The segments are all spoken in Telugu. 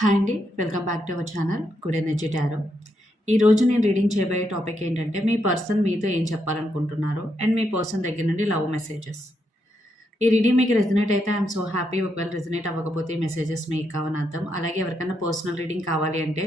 హాయ్ అండి welcome back to our channel good energy tarot. ఈరోజు నేను రీడింగ్ చేయబోయే టాపిక్ ఏంటంటే మీ పర్సన్ మీతో ఏం చెప్పాలనుకుంటున్నారు అండ్ మీ పర్సన్ దగ్గర నుండి లవ్ మెసేజెస్. ఈ రీడింగ్ మీకు రెజినేట్ అయితే ఐఎమ్ సో హ్యాపీ ఒకవేళ రెజినేట్ అవ్వకపోతే ఈ మెసేజెస్ మీకు కావని అర్థం. అలాగే ఎవరికైనా పర్సనల్ రీడింగ్ కావాలి అంటే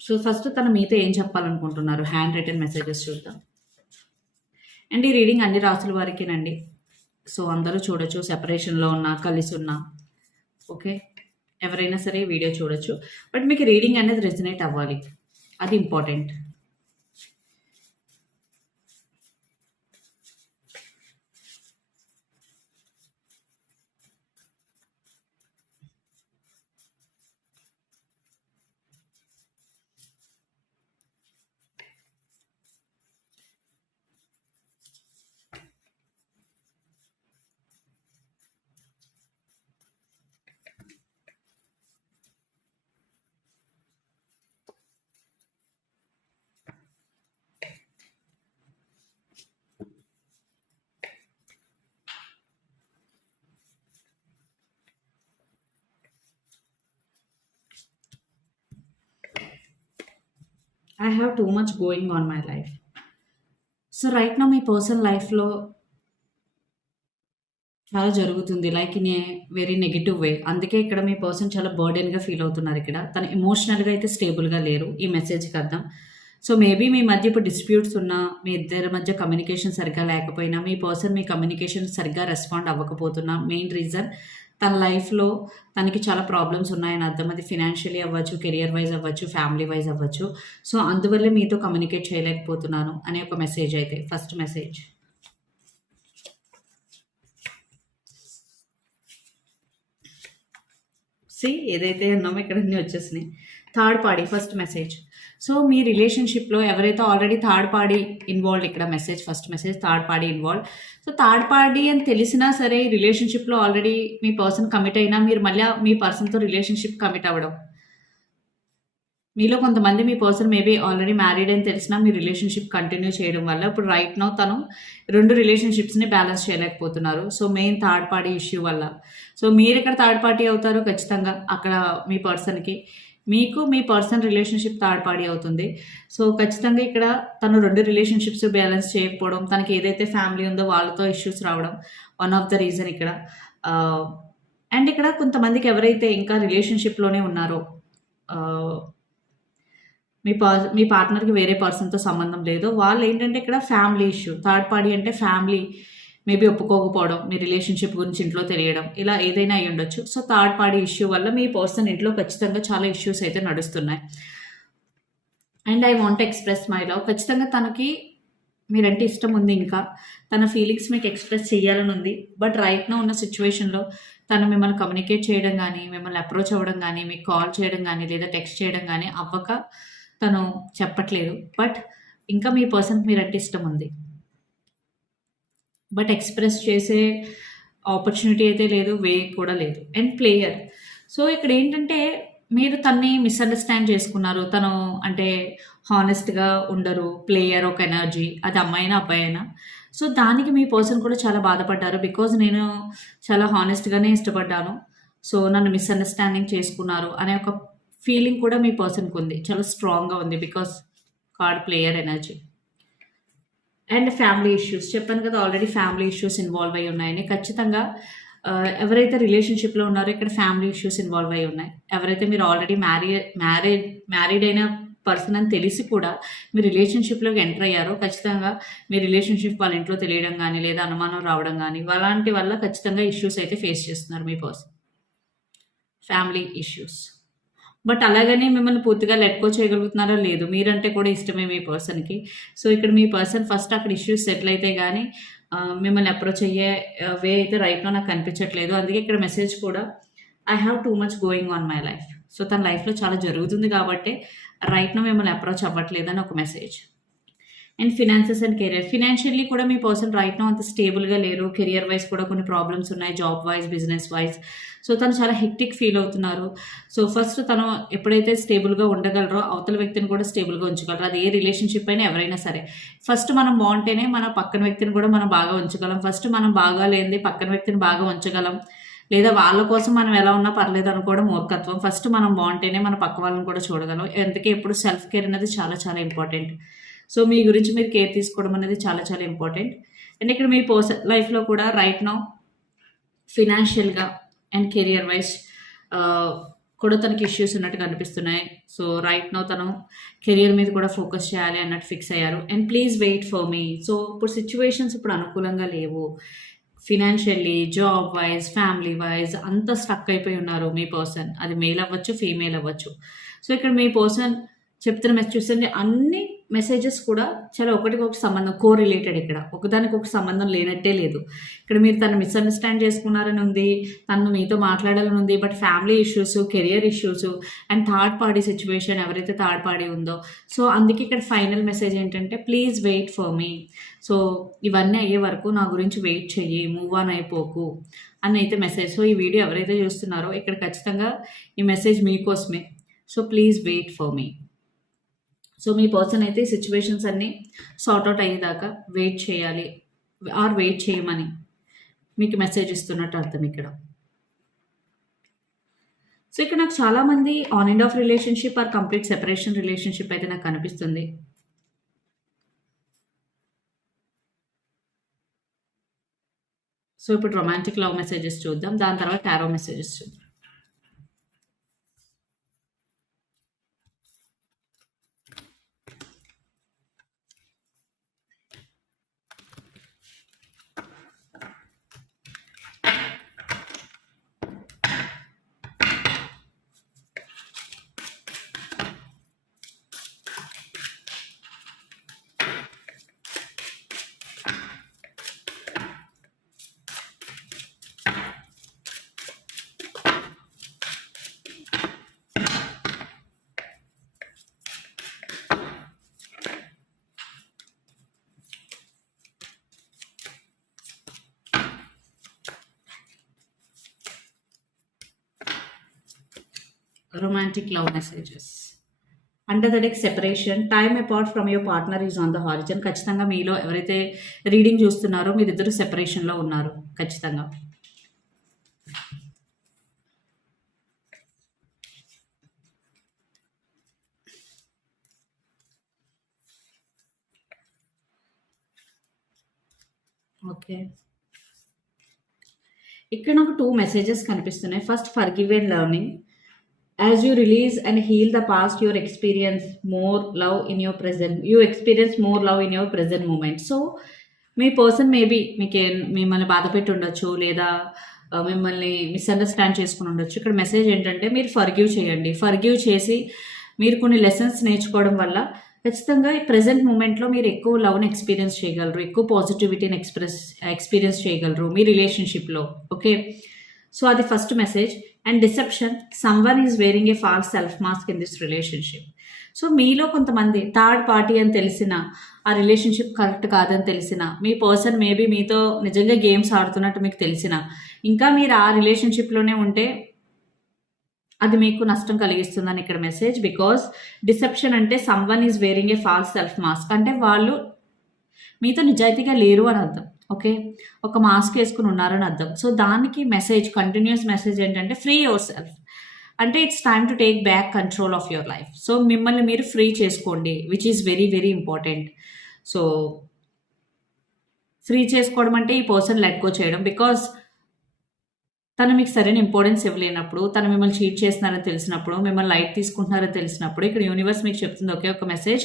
సో ఫస్ట్ తన మీతో ఏం చెప్పాలనుకుంటున్నారు? హ్యాండ్ రిటర్న్ మెసేజెస్ చూద్దాం. అండ్ ఈ రీడింగ్ అన్ని రాసుల వారికేనండి. సో అందరూ చూడొచ్చు సెపరేషన్లో ఉన్నా కలిసి ఉన్నా. ఓకే ఎవరైనా సరే వీడియో చూడొచ్చు. బట్ మీకు రీడింగ్ అనేది రెజినేట్ అవ్వాలి. అది important I have too much going on my life so right నా మీ పర్సనల్ లైఫ్లో చాలా జరుగుతుంది. Like in a very negative way అందుకే ఇక్కడ మీ పర్సన్ చాలా బర్డెన్గా ఫీల్ అవుతున్నారు ఇక్కడ. తను ఎమోషనల్గా అయితే స్టేబుల్గా లేరు. ఈ మెసేజ్కి అర్థం. సో మేబీ మీ మధ్య ఇప్పుడు డిస్ప్యూట్స్ ఉన్నా మీ ఇద్దరి మధ్య కమ్యూనికేషన్ సరిగ్గా లేకపోయినా మీ పర్సన్ మీ కమ్యూనికేషన్ సరిగ్గా రెస్పాండ్ అవ్వకపోతున్నా మెయిన్ రీజన్ తన లైఫ్లో తనకి చాలా ప్రాబ్లమ్స్ ఉన్నాయని అర్థం అది ఫినాన్షియలీ అవ్వచ్చు కెరియర్ వైజ్ అవ్వచ్చు ఫ్యామిలీ వైజ్ అవ్వచ్చు. సో అందువల్ల మీతో కమ్యూనికేట్ చేయలేకపోతున్నాను అనే ఒక మెసేజ్ అయితే ఫస్ట్ మెసేజ్ సి ఏదైతే అన్నామో ఇక్కడ అన్నీ వచ్చేసినాయి. Third party first message so మీ రిలేషన్షిప్లో ఎవరైతే ఆల్రెడీ థర్డ్ పార్టీ ఇన్వాల్వ్డ్ ఇక్కడ message first message third party involve so third party అని తెలిసినా సరే రిలేషన్షిప్లో ఆల్రెడీ మీ పర్సన్ కమిట్ అయినా మీరు మళ్ళీ మీ పర్సన్తో రిలేషన్షిప్ కమిట్ అవ్వడం. మీలో కొంతమంది మీ పర్సన్ మేబీ ఆల్రెడీ మ్యారీడ్ అని తెలిసినా మీ రిలేషన్షిప్ కంటిన్యూ చేయడం వల్ల ఇప్పుడు రైట్ నో తను రెండు రిలేషన్షిప్స్ని బ్యాలెన్స్ చేయలేకపోతున్నారు. So main third party issue వల్ల. సో మీరు ఇక్కడ థర్డ్ పార్టీ అవుతారు ఖచ్చితంగా అక్కడ మీ పర్సన్కి. మీకు మీ పర్సన్ రిలేషన్షిప్ థర్డ్ పార్టీ అవుతుంది. సో ఖచ్చితంగా ఇక్కడ తను రెండు రిలేషన్షిప్స్ బ్యాలెన్స్ చేయకపోవడం తనకి ఏదైతే ఫ్యామిలీ ఉందో వాళ్ళతో ఇష్యూస్ రావడం వన్ ఆఫ్ ద రీజన్ ఇక్కడ. అండ్ ఇక్కడ కొంతమందికి ఎవరైతే ఇంకా రిలేషన్షిప్లోనే ఉన్నారో మీ పర్ మీ పార్ట్నర్కి వేరే పర్సన్తో సంబంధం లేదు వాళ్ళు ఏంటంటే ఇక్కడ ఫ్యామిలీ ఇష్యూ థర్డ్ పార్టీ అంటే ఫ్యామిలీ మేబీ ఒప్పుకోకపోవడం మీ రిలేషన్షిప్ గురించి ఇంట్లో తెలియడం ఇలా ఏదైనా అయి ఉండొచ్చు. సో థర్డ్ పార్టీ ఇష్యూ వల్ల మీ పర్సన్ ఇంట్లో ఖచ్చితంగా చాలా ఇష్యూస్ అయితే నడుస్తున్నాయి. And I want express my love ఖచ్చితంగా తనకి మీరంటే ఇష్టం ఉంది ఇంకా. తన ఫీలింగ్స్ మీకు ఎక్స్ప్రెస్ చేయాలని ఉంది. బట్ రైట్నో ఉన్న సిచ్యువేషన్లో తను మిమ్మల్ని కమ్యూనికేట్ చేయడం కానీ మిమ్మల్ని అప్రోచ్ అవ్వడం కానీ మీకు కాల్ చేయడం కానీ లేదా టెక్స్ట్ చేయడం కానీ అవ్వక తను చెప్పట్లేదు. బట్ ఇంకా మీ పర్సన్కి మీరంటే ఇష్టం ఉంది. బట్ ఎక్స్ప్రెస్ చేసే ఆపర్చునిటీ అయితే లేదు వే కూడా లేదు. And player. సో ఇక్కడ ఏంటంటే మీరు తన్ని మిస్అండర్స్టాండ్ చేసుకున్నారు. తను అంటే హానెస్ట్గా ఉండరు ప్లేయర్ ఒక ఎనర్జీ అది అమ్మాయినా అబ్బాయి అయినా సో దానికి మీ పర్సన్ కూడా చాలా బాధపడ్డారు. బికాజ్ నేను చాలా హానెస్ట్గానే ఇష్టపడ్డాను. సో నన్ను మిస్అండర్స్టాండింగ్ చేసుకున్నారు అనే ఒక ఫీలింగ్ కూడా మీ పర్సన్కి ఉంది. చాలా స్ట్రాంగ్గా ఉంది because card player energy. And family issues. చెప్పాను కదా ఆల్రెడీ ఫ్యామిలీ ఇష్యూస్ ఇన్వాల్వ్ అయి ఉన్నాయని ఖచ్చితంగా ఎవరైతే రిలేషన్షిప్లో ఉన్నారో ఇక్కడ ఫ్యామిలీ ఇష్యూస్ ఇన్వాల్వ్ అయి ఉన్నాయి. ఎవరైతే మీరు ఆల్రెడీ మ్యారీ మ్యారేజ్ మ్యారీడ్ అయిన పర్సన్ అని తెలిసి కూడా మీ రిలేషన్షిప్లోకి ఎంటర్ అయ్యారో ఖచ్చితంగా మీ రిలేషన్షిప్ వాళ్ళ ఇంట్లో తెలియడం కానీ లేదా అనుమానం రావడం కానీ అలాంటి వల్ల ఖచ్చితంగా ఇష్యూస్ అయితే ఫేస్ చేస్తున్నారు మీ పర్సన్ ఫ్యామిలీ ఇష్యూస్ బట్ అలాగని మిమ్మల్ని పూర్తిగా లెట్కో చేయగలుగుతున్నారో లేదు. మీరంటే కూడా ఇష్టమే మీ పర్సన్కి సో ఇక్కడ మీ పర్సన్ ఫస్ట్ అక్కడ ఇష్యూస్ సెటిల్ అయితే కానీ మిమ్మల్ని అప్రోచ్ అయ్యే వే అయితే రైట్లో నాకు కనిపించట్లేదు అందుకే ఇక్కడ మెసేజ్ కూడా I have too much going on my life so తన లైఫ్లో చాలా జరుగుతుంది కాబట్టి రైట్నో మిమ్మల్ని అప్రోచ్ అవ్వట్లేదని ఒక message and finances and career financially కూడా మీ పర్సన్ రైట్ నో అంత స్టేబుల్గా లేరు. కెరియర్ వైజ్ కూడా కొన్ని ప్రాబ్లమ్స్ ఉన్నాయి. Job wise business wise so తను చాలా హెక్టిక్ ఫీల్ అవుతున్నారు. సో ఫస్ట్ తను ఎప్పుడైతే స్టేబుల్గా ఉండగలరో అవతల వ్యక్తిని కూడా స్టేబుల్గా ఉంచగలరు అది ఏ రిలేషన్షిప్ అయినా ఎవరైనా సరే. ఫస్ట్ మనం బాగుంటేనే మన పక్కన వ్యక్తిని కూడా మనం బాగా ఉంచగలం. ఫస్ట్ మనం బాగా లేనిది పక్కన వ్యక్తిని బాగా ఉంచగలం. లేదా వాళ్ళ కోసం మనం ఎలా ఉన్నా పర్లేదు అనుకోవడం మూర్ఖత్వం. ఫస్ట్ మనం బాగుంటేనే మన పక్క వాళ్ళని కూడా చూడగలం. ఎందుకే ఎప్పుడు సెల్ఫ్ కేర్ అనేది చాలా చాలా ఇంపార్టెంట్ సో మీ గురించి మీరు కేర్ తీసుకోవడం అనేది చాలా చాలా ఇంపార్టెంట్ అండ్ ఇక్కడ మీ పర్సన్ లైఫ్లో కూడా రైట్ నౌ ఫినాన్షియల్గా అండ్ కెరియర్ వైజ్ కూడా తనకి ఇష్యూస్ ఉన్నట్టు కనిపిస్తున్నాయి. సో రైట్ నో తను కెరియర్ మీద కూడా ఫోకస్ చేయాలి అన్నట్టు ఫిక్స్ అయ్యారు. And please wait for me so ఇప్పుడు సిచ్యువేషన్స్ ఇప్పుడు అనుకూలంగా లేవు. Financially job wise family wise అంత స్టక్ అయిపోయి ఉన్నారు మీ పర్సన్ అది మేల్ అవ్వచ్చు ఫీమేల్ అవ్వచ్చు. సో ఇక్కడ మీ పర్సన్ చెప్తున్న మెసేజ్ చూస్తే అన్నీ మెసేజెస్ కూడా చాలా ఒకటికి ఒక సంబంధం కో రిలేటెడ్ ఇక్కడ. ఒకదానికి ఒక సంబంధం లేనట్టే లేదు. ఇక్కడ మీరు తను మిస్అండర్స్టాండ్ చేసుకున్నారని ఉంది తను మీతో మాట్లాడాలని ఉంది but family issues career issues and third party situation ఎవరైతే థర్డ్ పార్టీ ఉందో. సో అందుకే ఇక్కడ ఫైనల్ మెసేజ్ ఏంటంటే please wait for me so ఇవన్నీ అయ్యే వరకు నా గురించి వెయిట్ చెయ్యి మూవ్ ఆన్ అయిపోకు అని అయితే మెసేజ్ సో ఈ వీడియో ఎవరైతే చూస్తున్నారో ఇక్కడ ఖచ్చితంగా ఈ మెసేజ్ మీకోసమే. So please wait for me so me person అయితే ఈ సిచ్యువేషన్స్ అన్నీ సార్ట్అవుట్ అయ్యేదాకా వెయిట్ చేయాలి. ఆర్ వెయిట్ చేయమని మీకు మెసేజ్ ఇస్తున్నట్టు అర్థం ఇక్కడ. సో ఇక్కడ నాకు చాలామంది on and off relationship or complete separation relationship అయితే నాకు కనిపిస్తుంది. సో ఇప్పుడు రొమాంటిక్ లవ్ మెసేజెస్ చూద్దాం. దాని తర్వాత టారో మెసేజెస్ చూద్దాం. Romantic love messages. Under the deck separation time apart from your partner is on the horizon ఖచ్చితంగా మీలో ఎవరైతే రీడింగ్ చూస్తున్నారో మీరిద్దరు సెపరేషన్లో ఉన్నారు. ఖచ్చితంగా. ఓకే. ఇక్కడ నాకు టూ మెసేజెస్ కనిపిస్తున్నాయి. First forgive and learning as you release and heal the past your experience more love in your present you experience more love in your present moment so me person maybe మీకు మిమ్మల్ని బాధ పెట్టి ఉండొచ్చు లేదా మిమ్మల్ని మిస్అండర్స్టాండ్ చేసుకుని ఉండొచ్చు. ఇక్కడ మెసేజ్ ఏంటంటే మీరు ఫర్గ్యూ చేయండి. ఫర్గ్యూ చేసి మీరు కొన్ని లెసన్స్ నేర్చుకోవడం వల్ల ఖచ్చితంగా ఈ ప్రజెంట్ మూమెంట్లో మీరు ఎక్కువ లవ్ని ఎక్స్పీరియన్స్ చేయగలరు. ఎక్కువ పాజిటివిటీని ఎక్స్ప్రెస్ ఎక్స్పీరియన్స్ చేయగలరు మీ రిలేషన్షిప్లో ఓకే సో అది first message and deception someone is wearing a false self mask in this relationship so మీలో కొంతమంది థర్డ్ పార్టీ అని తెలిసిన ఆ రిలేషన్షిప్ కరెక్ట్ కాదని తెలిసిన మీ పర్సన్ మేబీ మీతో నిజంగా గేమ్స్ ఆడుతున్నట్టు మీకు తెలిసిన ఇంకా మీరు ఆ రిలేషన్షిప్లోనే ఉంటే అది మీకు నష్టం కలిగిస్తుందని ఇక్కడ మెసేజ్ బికాస్ డిసెప్షన్ అంటే someone is wearing a false self mask అంటే వాళ్ళు మీతో నిజాయితీగా లేరు అని అర్థం. ఓకే? ఒక మాస్క్ వేసుకుని ఉన్నారని అర్థం. సో దానికి మెసేజ్ కంటిన్యూస్ మెసేజ్ ఏంటంటే ఫ్రీ యువర్ సెల్ఫ్ అంటే it's time to take back control of your life so మిమ్మల్ని మీరు ఫ్రీ చేసుకోండి which is very very important so free చేసుకోవడం అంటే ఈ పర్సన్ లెట్ గో చేయడం. బికాస్ తను మీకు సరైన ఇంపార్టెన్స్ ఇవ్వలేనప్పుడు తను మిమ్మల్ని చీట్ చేస్తున్నారని తెలిసినప్పుడు మిమ్మల్ని లైట్ తీసుకుంటున్నారని తెలిసినప్పుడు ఇక్కడ యూనివర్స్ మీకు చెప్తుంది ఒకే ఒక message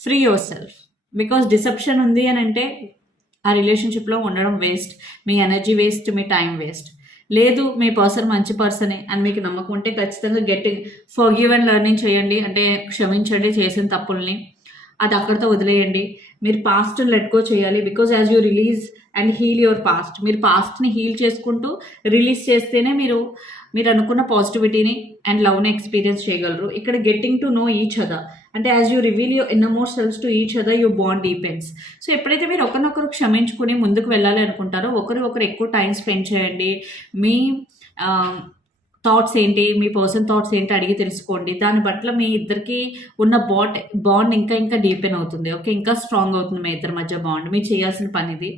free yourself because deception ఉంది అని అంటే ఆ రిలేషన్షిప్లో ఉండడం వేస్ట్ మీ ఎనర్జీ వేస్ట్ మీ టైం వేస్ట్ లేదు మీ పర్సన్ మంచి పర్సనే అని మీకు నమ్మకం ఉంటే ఖచ్చితంగా గెట్ ఫర్ అండ్ లెర్నింగ్ చేయండి. అంటే క్షమించండి చేసిన తప్పుల్ని. అది అక్కడితో వదిలేయండి. మీరు పాస్ట్ లెట్ గో చేయాలి because as you release and heal your past మీరు పాస్ట్ని హీల్ చేసుకుంటూ రిలీజ్ చేస్తేనే మీరు మీరు అనుకున్న పాజిటివిటీని అండ్ లవ్ని ఎక్స్పీరియన్స్ చేయగలరు. ఇక్కడ getting to know each other అంటే as you reveal you in more selves to each other you bond deepens so ఎప్పుడైతే మీరు ఒకరినొకరు క్షమించుకుని ముందుకు వెళ్ళాలి అనుకుంటారో ఒకరు ఒకరు ఎక్కువ టైం స్పెండ్ చేయండి. మీ థాట్స్ ఏంటి మీ పర్సన్ థాట్స్ ఏంటి అడిగి తెలుసుకోండి. దాని బట్ల మీ ఇద్దరికి ఉన్న బాట్ బాండ్ ఇంకా ఇంకా డీపెన్ అవుతుంది. ఓకే ఇంకా స్ట్రాంగ్ అవుతుంది మీ ఇద్దరి మధ్య బాండ్ మీరు చేయాల్సిన పనిది.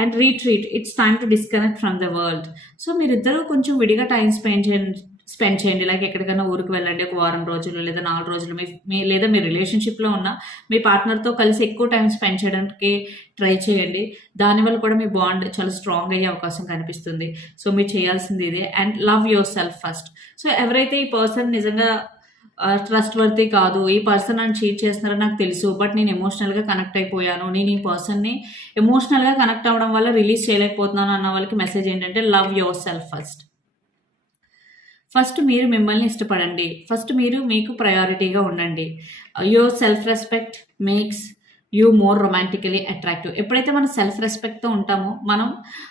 And retreat it's time to disconnect from the world so మీరిద్దరూ కొంచెం విడిగా టైం స్పెండ్ చేయండి. స్పెండ్ చేయండి. లైక్ ఎక్కడికైనా ఊరికి వెళ్ళండి ఒక వారం రోజులు లేదా నాలుగు రోజులు మీ మీ లేదా మీ రిలేషన్షిప్లో ఉన్న మీ పార్ట్నర్తో కలిసి ఎక్కువ టైం స్పెండ్ చేయడానికి ట్రై చేయండి. దానివల్ల కూడా మీ బాండ్ చాలా స్ట్రాంగ్ అయ్యే అవకాశం కనిపిస్తుంది. సో మీరు చేయాల్సింది ఇదే. And love yourself first so ఎవరైతే ఈ పర్సన్ నిజంగా ట్రస్ట్ వర్తీ కాదు ఈ పర్సన్ నన్ను చీట్ చేస్తున్నారో నాకు తెలుసు బట్ నేను ఎమోషనల్గా కనెక్ట్ అయిపోయాను నేను ఈ పర్సన్ని ఎమోషనల్గా కనెక్ట్ అవ్వడం వల్ల రిలీజ్ చేయలేకపోతున్నాను అన్న వాళ్ళకి మెసేజ్ ఏంటంటే love yourself first first మీరు మిమ్మల్ని ఇష్టపడండి. ఫస్ట్ మీరు మీకు ప్రయారిటీగా ఉండండి. Your self respect makes you more romantically attractive ఎప్పుడైతే మనం సెల్ఫ్ రెస్పెక్ట్తో ఉంటామో మనం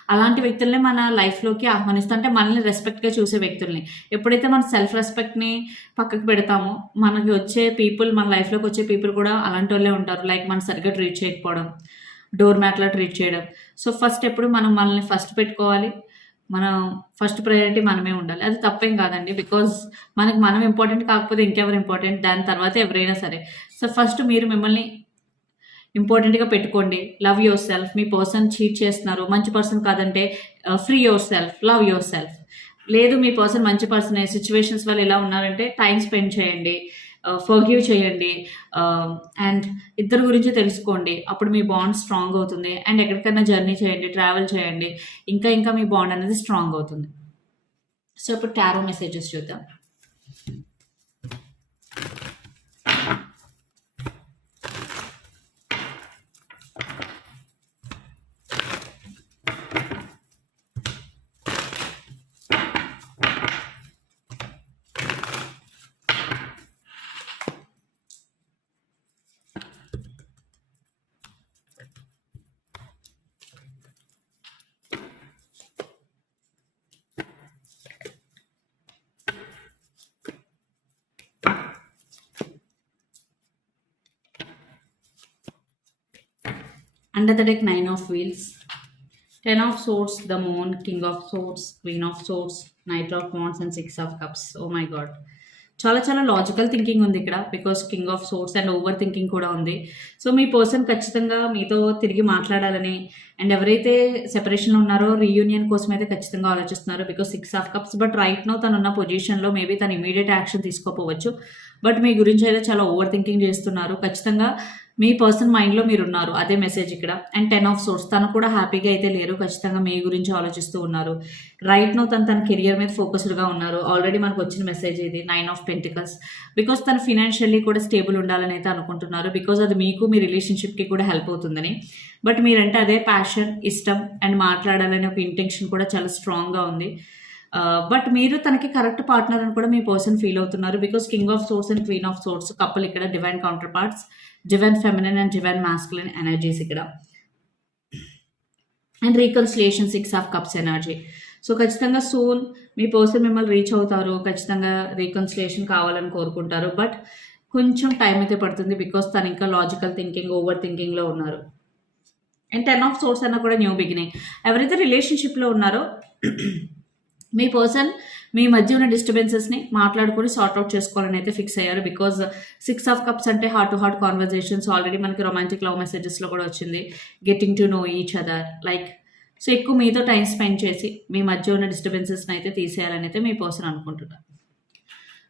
అలాంటి వ్యక్తుల్ని మన లైఫ్లోకి ఆహ్వానిస్తాం. అంటే మనల్ని రెస్పెక్ట్గా చూసే వ్యక్తుల్ని. ఎప్పుడైతే మన సెల్ఫ్ రెస్పెక్ట్ని పక్కకు పెడతామో మనకి వచ్చే పీపుల్ మన లైఫ్లోకి వచ్చే పీపుల్ కూడా అలాంటి వాళ్ళే ఉంటారు. లైక్ మనం సరిగ్గా ట్రీట్ చేయకపోవడం డోర్ మ్యాట్లో ట్రీట్ చేయడం. సో ఫస్ట్ ఎప్పుడు మనం మనల్ని ఫస్ట్ పెట్టుకోవాలి. మనం ఫస్ట్ ప్రయారిటీ మనమే ఉండాలి. అది తప్పేం కాదండి. బికాజ్ మనకి మనం ఇంపార్టెంట్ కాకపోతే ఇంకెవరు ఇంపార్టెంట్ దాని తర్వాత ఎవరైనా సరే. సో ఫస్ట్ మీరు మిమ్మల్ని ఇంపార్టెంట్గా పెట్టుకోండి. లవ్ యువర్ సెల్ఫ్ మీ పర్సన్ చీట్ చేస్తున్నారు. మంచి పర్సన్ కాదంటే free yourself love yourself లేదు మీ పర్సన్ మంచి పర్సన్ సిచ్యువేషన్స్ వల్ల ఎలా ఉన్నారంటే టైం స్పెండ్ చేయండి. ఫర్గ్యూ చేయండి. అండ్ ఇద్దరు గురించి తెలుసుకోండి. అప్పుడు మీ బాండ్ స్ట్రాంగ్ అవుతుంది. అండ్ ఎక్కడికైనా జర్నీ చేయండి ట్రావెల్ చేయండి. ఇంకా ఇంకా మీ బాండ్ అనేది స్ట్రాంగ్ అవుతుంది. సో ఇప్పుడు టారో మెసేజెస్ చూద్దాం. Under the deck, Nine of Wheels, Ten of Swords, the Moon, King of Swords, Queen of Swords, Knight of Wands, and Six of Cups. Oh my god చాలా చాలా లాజికల్ థింకింగ్ ఉంది ఇక్కడ because king of swords and overthinking కూడా ఉంది. సో మీ పర్సన్ ఖచ్చితంగా మీతో తిరిగి మాట్లాడాలని అండ్ ఎవరైతే సెపరేషన్లో ఉన్నారో రీయూనియన్ కోసం అయితే ఖచ్చితంగా ఆలోచిస్తున్నారు because six of cups but right now తను ఉన్న పొజిషన్లో మేబీ తను ఇమీడియట్ యాక్షన్ తీసుకోపోవచ్చు. బట్ మీ గురించి అయితే చాలా ఓవర్ థింకింగ్ చేస్తున్నారు. ఖచ్చితంగా మీ పర్సన్ మైండ్లో మీరు ఉన్నారు అదే మెసేజ్ ఇక్కడ. And ten of swords. తను కూడా హ్యాపీగా అయితే లేరు. ఖచ్చితంగా మీ గురించి ఆలోచిస్తూ ఉన్నారు. రైట్ నో తను తన కెరియర్ మీద ఫోకస్డ్గా ఉన్నారు. ఆల్రెడీ మనకు వచ్చిన మెసేజ్ ఇది నైన్ ఆఫ్ పెంటికల్స్ బికాస్ తను ఫినాన్షియల్లీ కూడా స్టేబుల్ ఉండాలని అయితే అనుకుంటున్నారు. బికాస్ అది మీకు మీ రిలేషన్షిప్కి కూడా హెల్ప్ అవుతుందని. బట్ మీరంటే అదే ప్యాషన్ ఇష్టం అండ్ మాట్లాడాలనే ఒక ఇంటెన్షన్ కూడా చాలా స్ట్రాంగ్గా ఉంది. Uh, బట్ మీరు తనకి కరెక్ట్ పార్ట్నర్ అని కూడా మీ పర్సన్ ఫీల్ అవుతున్నారు. Because king of swords and queen of swords కప్పులు ఇక్కడ divine counterparts divine feminine and divine masculine energies ఇక్కడ. And reconciliation six of cups energy so ఖచ్చితంగా సూన్ మీ పర్సన్ మిమ్మల్ని రీచ్ అవుతారు ఖచ్చితంగా రీకన్సిలేషన్ కావాలని కోరుకుంటారు. బట్ కొంచెం టైం అయితే పడుతుంది బికాస్ తను ఇంకా లాజికల్ థింకింగ్ ఓవర్ థింకింగ్లో ఉన్నారు. అండ్ టెన్ ఆఫ్ సోర్స్ అన్న కూడా న్యూ బిగినింగ్ ఎవరైతే రిలేషన్షిప్లో ఉన్నారో మీ పర్సన్ మీ మధ్య ఉన్న డిస్టర్బెన్సెస్ని మాట్లాడుకొని సార్ట్అవుట్ చేసుకోవాలని అయితే ఫిక్స్ అయ్యారు. బికాజ్ సిక్స్ ఆఫ్ కప్స్ అంటే heart to heart conversations already మనకి రొమాంటిక్ లవ్ మెసేజెస్లో కూడా వచ్చింది. Getting to know each other like so ఎక్కువ మీతో టైం స్పెండ్ చేసి మీ మధ్య ఉన్న డిస్టర్బెన్సెస్ని అయితే తీసేయాలని అయితే మీ పర్సన్ అనుకుంటున్నారు.